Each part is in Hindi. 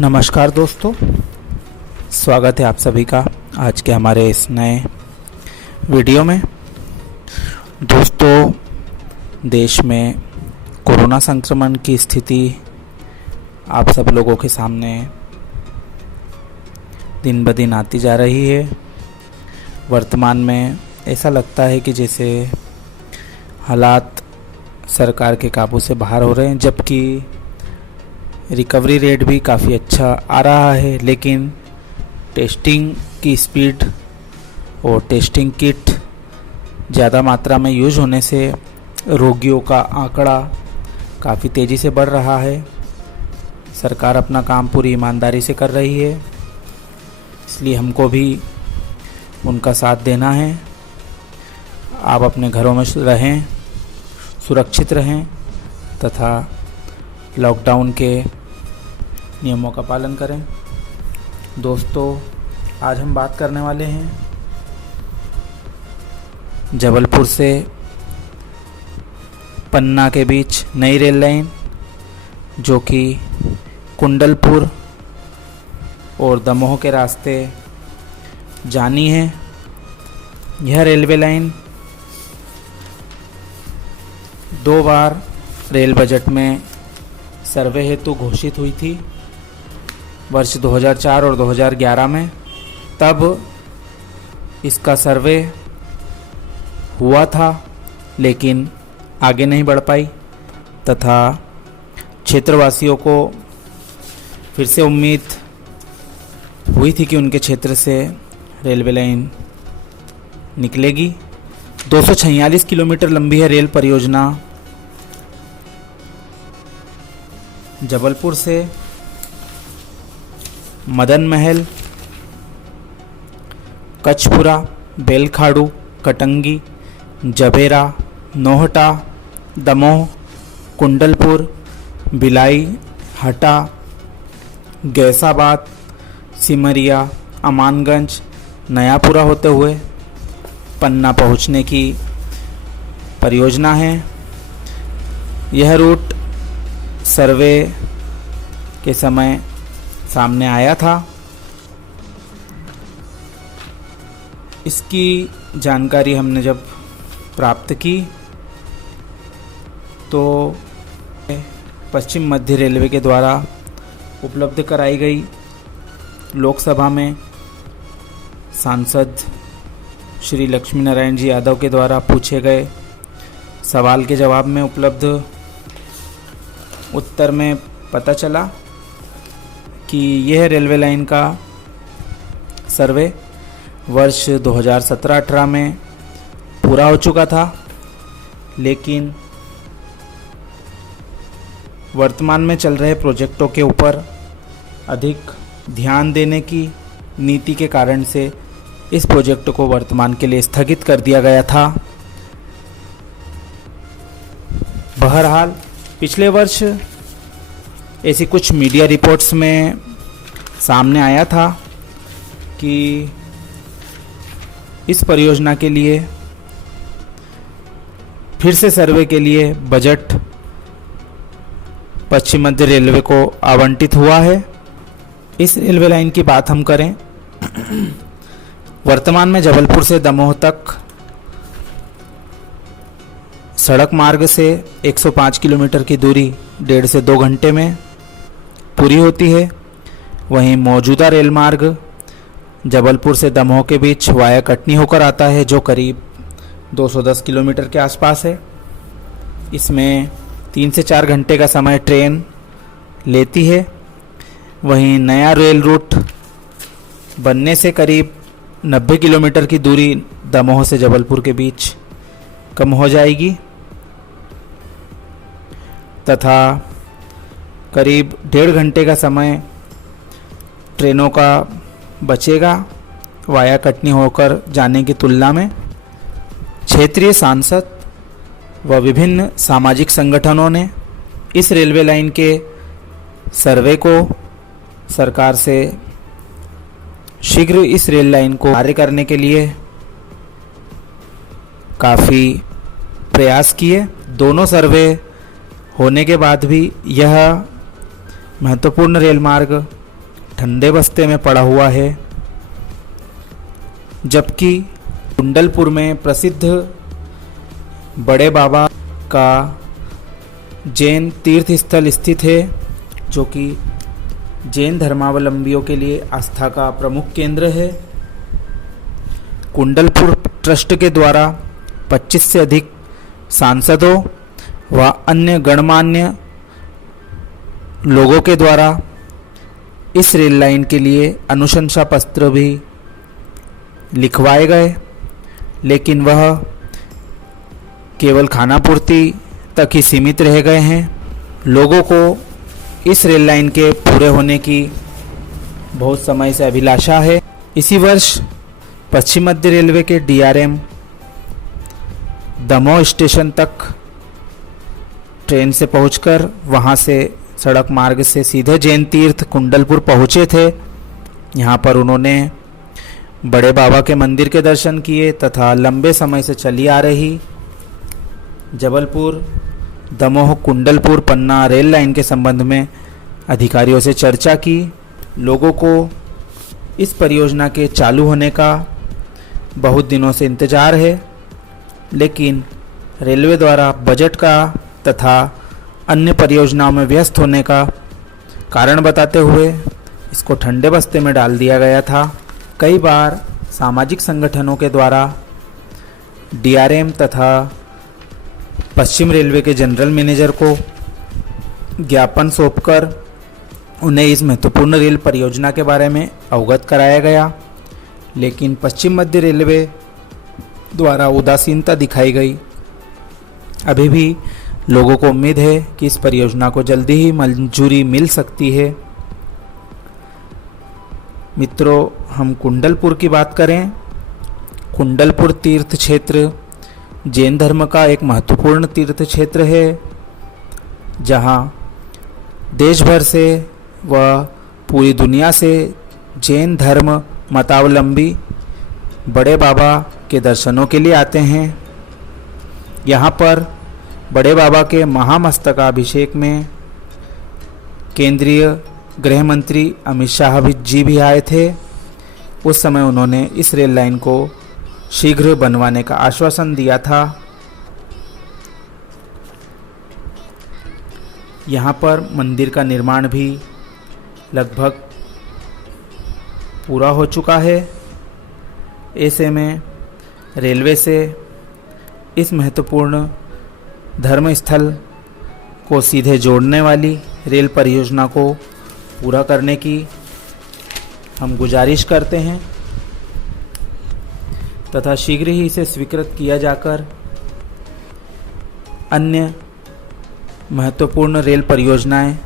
नमस्कार दोस्तों, स्वागत है आप सभी का आज के हमारे इस नए वीडियो में। दोस्तों, देश में कोरोना संक्रमण की स्थिति आप सब लोगों के सामने दिन ब दिन आती जा रही है। वर्तमान में ऐसा लगता है कि जैसे हालात सरकार के काबू से बाहर हो रहे हैं, जबकि रिकवरी रेट भी काफ़ी अच्छा आ रहा है, लेकिन टेस्टिंग की स्पीड और टेस्टिंग किट ज़्यादा मात्रा में यूज होने से रोगियों का आंकड़ा काफ़ी तेज़ी से बढ़ रहा है। सरकार अपना काम पूरी ईमानदारी से कर रही है, इसलिए हमको भी उनका साथ देना है। आप अपने घरों में रहें, सुरक्षित रहें तथा लॉकडाउन के नियमों का पालन करें। दोस्तों, आज हम बात करने वाले हैं जबलपुर से पन्ना के बीच नई रेल लाइन, जो कि कुंडलपुर और दमोह के रास्ते जानी है। यह रेलवे लाइन 2 बार रेल बजट में सर्वे हेतु घोषित हुई थी, वर्ष 2004 और 2011 में। तब इसका सर्वे हुआ था, लेकिन आगे नहीं बढ़ पाई तथा क्षेत्रवासियों को फिर से उम्मीद हुई थी कि उनके क्षेत्र से रेलवे लाइन निकलेगी। 246 किलोमीटर लंबी है रेल परियोजना। जबलपुर से मदन महल, कचपुरा, बेलखाड़ू, कटंगी, जबेरा, नोहटा, दमोह, कुंडलपुर, बिलाई, हटा, गैसाबाद, सिमरिया, अमानगंज, नयापुरा होते हुए पन्ना पहुंचने की परियोजना है। यह रूट सर्वे के समय सामने आया था। इसकी जानकारी हमने जब प्राप्त की तो पश्चिम मध्य रेलवे के द्वारा उपलब्ध कराई गई लोकसभा में सांसद श्री लक्ष्मी नारायण जी यादव के द्वारा पूछे गए सवाल के जवाब में उपलब्ध उत्तर में पता चला कि यह रेलवे लाइन का सर्वे वर्ष 2017-18 में पूरा हो चुका था, लेकिन वर्तमान में चल रहे प्रोजेक्टों के ऊपर अधिक ध्यान देने की नीति के कारण से इस प्रोजेक्ट को वर्तमान के लिए स्थगित कर दिया गया था। बहरहाल पिछले वर्ष ऐसी कुछ मीडिया रिपोर्ट्स में सामने आया था कि इस परियोजना के लिए फिर से सर्वे के लिए बजट पश्चिम मध्य रेलवे को आवंटित हुआ है। इस रेलवे लाइन की बात हम करें, वर्तमान में जबलपुर से दमोह तक सड़क मार्ग से 105 किलोमीटर की दूरी 1.5 से 2 घंटे में पूरी होती है। वहीं मौजूदा रेल मार्ग जबलपुर से दमोह के बीच वाया कटनी होकर आता है, जो करीब 210 किलोमीटर के आसपास है। इसमें 3 से 4 घंटे का समय ट्रेन लेती है। वहीं नया रेल रूट बनने से करीब 90 किलोमीटर की दूरी दमोह से जबलपुर के बीच कम हो जाएगी तथा करीब 1.5 घंटे का समय ट्रेनों का बचेगा वाया कटनी होकर जाने की तुलना में। क्षेत्रीय सांसद व विभिन्न सामाजिक संगठनों ने इस रेलवे लाइन के सर्वे को सरकार से शीघ्र इस रेल लाइन को कार्य करने के लिए काफ़ी प्रयास किए। दोनों सर्वे होने के बाद भी यह महत्वपूर्ण रेल मार्ग ठंडे बस्ते में पड़ा हुआ है, जबकि कुंडलपुर में प्रसिद्ध बड़े बाबा का जैन तीर्थ स्थल स्थित है, जो कि जैन धर्मावलंबियों के लिए आस्था का प्रमुख केंद्र है। कुंडलपुर ट्रस्ट के द्वारा 25 से अधिक सांसदों व अन्य गणमान्य लोगों के द्वारा इस रेल लाइन के लिए अनुशंसा पत्र भी लिखवाए गए, लेकिन वह केवल खानापूर्ति तक ही सीमित रह गए हैं। लोगों को इस रेल लाइन के पूरे होने की बहुत समय से अभिलाषा है। इसी वर्ष पश्चिम मध्य रेलवे के DRM दमोह स्टेशन तक ट्रेन से पहुंचकर वहां से सड़क मार्ग से सीधे जैन तीर्थ कुंडलपुर पहुंचे थे। यहां पर उन्होंने बड़े बाबा के मंदिर के दर्शन किए तथा लंबे समय से चली आ रही जबलपुर दमोह कुंडलपुर पन्ना रेल लाइन के संबंध में अधिकारियों से चर्चा की। लोगों को इस परियोजना के चालू होने का बहुत दिनों से इंतजार है, लेकिन रेलवे द्वारा बजट का तथा अन्य परियोजनाओं में व्यस्त होने का कारण बताते हुए इसको ठंडे बस्ते में डाल दिया गया था। कई बार सामाजिक संगठनों के द्वारा DRM तथा पश्चिम रेलवे के जनरल मैनेजर को ज्ञापन सौंपकर उन्हें इस महत्वपूर्ण रेल परियोजना के बारे में अवगत कराया गया, लेकिन पश्चिम मध्य रेलवे द्वारा उदासीनता दिखाई गई। अभी भी लोगों को उम्मीद है कि इस परियोजना को जल्दी ही मंजूरी मिल सकती है। मित्रों, हम कुंडलपुर की बात करें। कुंडलपुर तीर्थ क्षेत्र जैन धर्म का एक महत्वपूर्ण तीर्थ क्षेत्र है, जहां देश भर से व पूरी दुनिया से जैन धर्म मतावलंबी बड़े बाबा के दर्शनों के लिए आते हैं। यहाँ पर बड़े बाबा के महामस्तकाभिषेक में केंद्रीय गृह मंत्री अमित शाह जी भी आए थे। उस समय उन्होंने इस रेल लाइन को शीघ्र बनवाने का आश्वासन दिया था। यहाँ पर मंदिर का निर्माण भी लगभग पूरा हो चुका है। ऐसे में रेलवे से इस महत्वपूर्ण धर्म स्थल को सीधे जोड़ने वाली रेल परियोजना को पूरा करने की हम गुजारिश करते हैं तथा शीघ्र ही इसे स्वीकृत किया जाकर अन्य महत्वपूर्ण रेल परियोजनाएं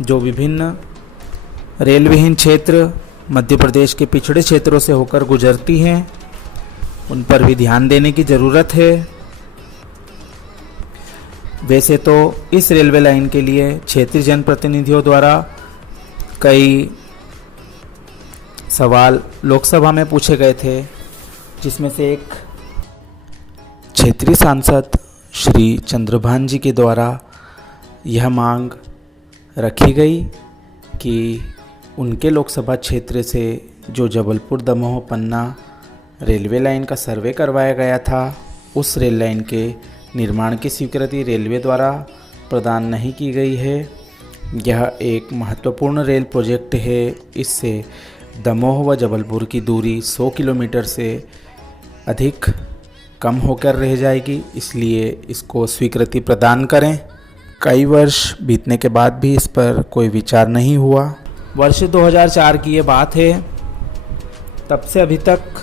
जो विभिन्न रेल विहीन क्षेत्र मध्य प्रदेश के पिछड़े क्षेत्रों से होकर गुजरती हैं, उन पर भी ध्यान देने की ज़रूरत है। वैसे तो इस रेलवे लाइन के लिए क्षेत्रीय जनप्रतिनिधियों द्वारा कई सवाल लोकसभा में पूछे गए थे, जिसमें से एक क्षेत्रीय सांसद श्री चंद्रभान जी के द्वारा यह मांग रखी गई कि उनके लोकसभा क्षेत्र से जो जबलपुर दमोह पन्ना रेलवे लाइन का सर्वे करवाया गया था, उस रेल लाइन के निर्माण की स्वीकृति रेलवे द्वारा प्रदान नहीं की गई है। यह एक महत्वपूर्ण रेल प्रोजेक्ट है। इससे दमोह व जबलपुर की दूरी 100 किलोमीटर से अधिक कम होकर रह जाएगी, इसलिए इसको स्वीकृति प्रदान करें। कई वर्ष बीतने के बाद भी इस पर कोई विचार नहीं हुआ। वर्ष 2004 की ये बात है। तब से अभी तक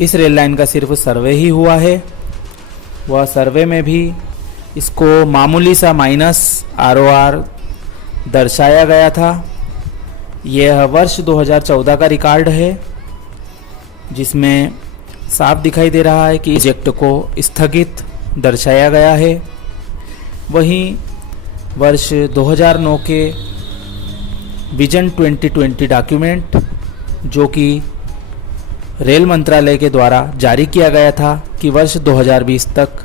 इस रेल लाइन का सिर्फ सर्वे ही हुआ है। वह सर्वे में भी इसको मामूली सा -ROR दर्शाया गया था। यह वर्ष 2014 का रिकॉर्ड है, जिसमें साफ दिखाई दे रहा है कि प्रोजेक्ट को स्थगित दर्शाया गया है। वहीं वर्ष 2009 के विजन 2020 डॉक्यूमेंट, जो कि रेल मंत्रालय के द्वारा जारी किया गया था कि वर्ष 2020 तक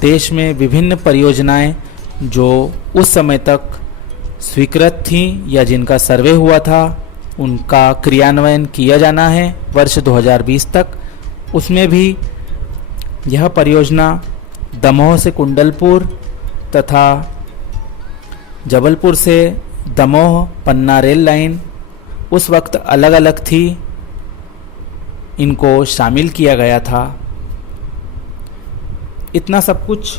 देश में विभिन्न परियोजनाएं जो उस समय तक स्वीकृत थीं या जिनका सर्वे हुआ था, उनका क्रियान्वयन किया जाना है वर्ष 2020 तक। उसमें भी यह परियोजना दमोह से कुंडलपुर तथा जबलपुर से दमोह पन्ना रेल लाइन उस वक्त अलग अलग थी, इनको शामिल किया गया था। इतना सब कुछ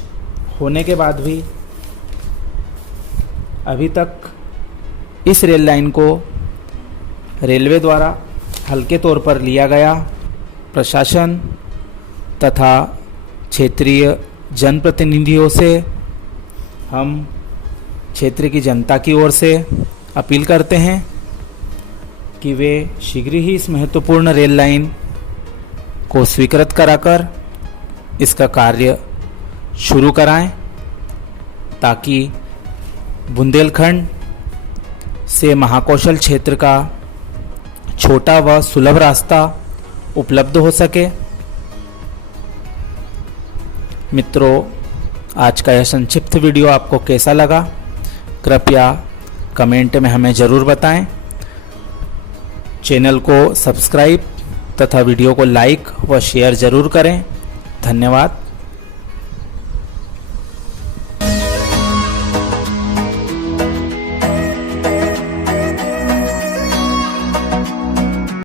होने के बाद भी अभी तक इस रेल लाइन को रेलवे द्वारा हल्के तौर पर लिया गया। प्रशासन तथा क्षेत्रीय जनप्रतिनिधियों से हम क्षेत्र की जनता की ओर से अपील करते हैं कि वे शीघ्र ही इस महत्वपूर्ण रेल लाइन को स्वीकृत कराकर इसका कार्य शुरू कराएं, ताकि बुंदेलखंड से महाकौशल क्षेत्र का छोटा व सुलभ रास्ता उपलब्ध हो सके। मित्रों, आज का यह संक्षिप्त वीडियो आपको कैसा लगा, कृपया कमेंट में हमें ज़रूर बताएं। चैनल को सब्सक्राइब तथा वीडियो को लाइक व शेयर ज़रूर करें। धन्यवाद।